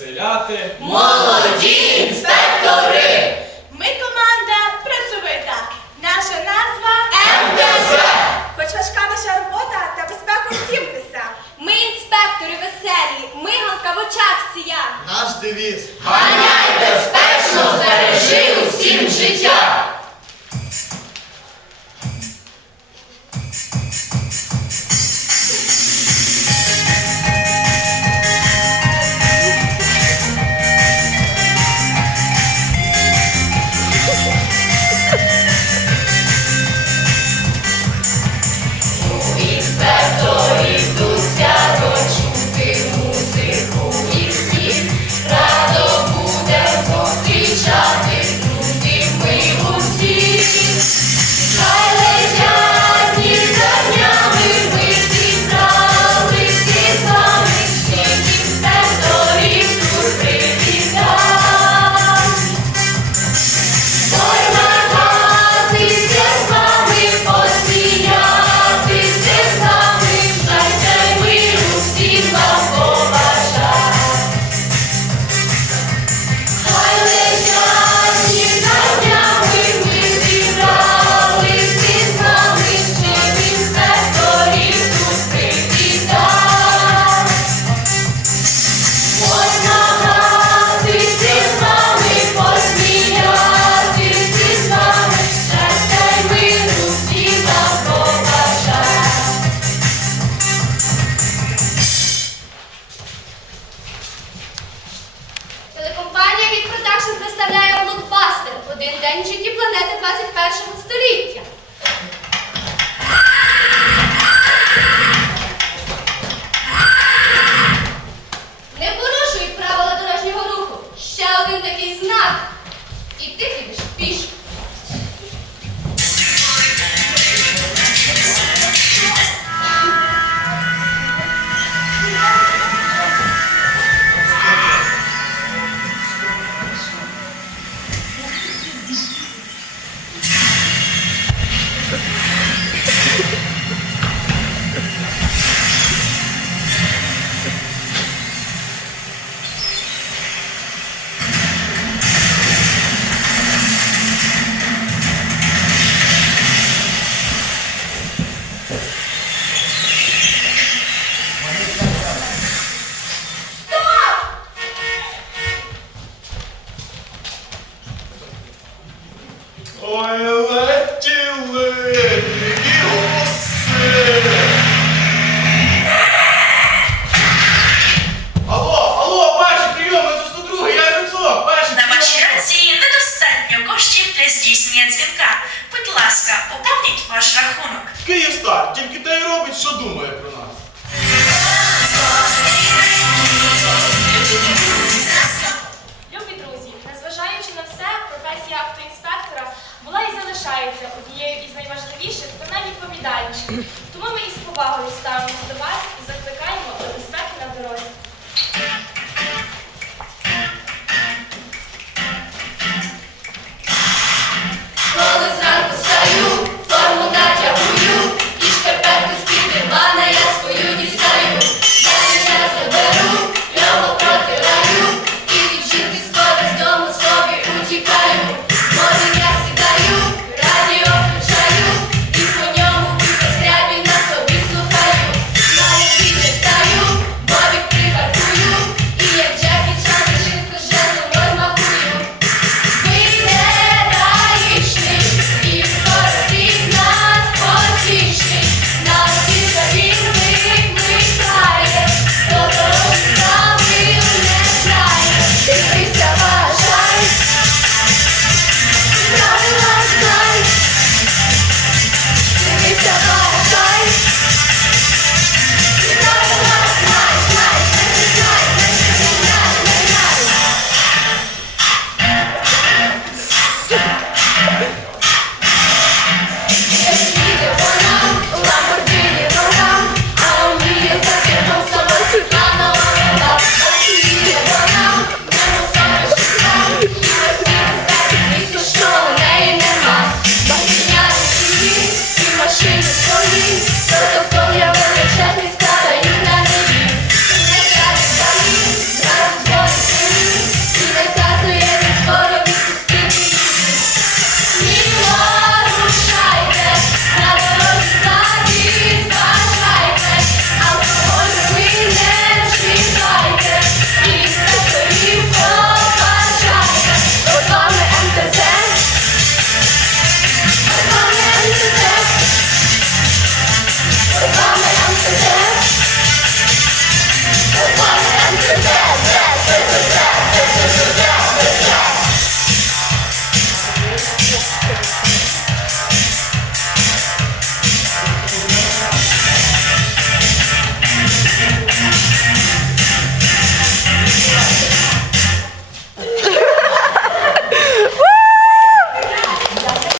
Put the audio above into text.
розвеселяти. Молоді інспектори! Ми команда працьовита. Наша назва МДЗ. Хоч важка наша робота та безпеку втімтеся. Ми інспектори веселі, ми галка в очах сія. Наш девіз. Ганяй безпеку! День день в житті планети 21 століття. or let you live.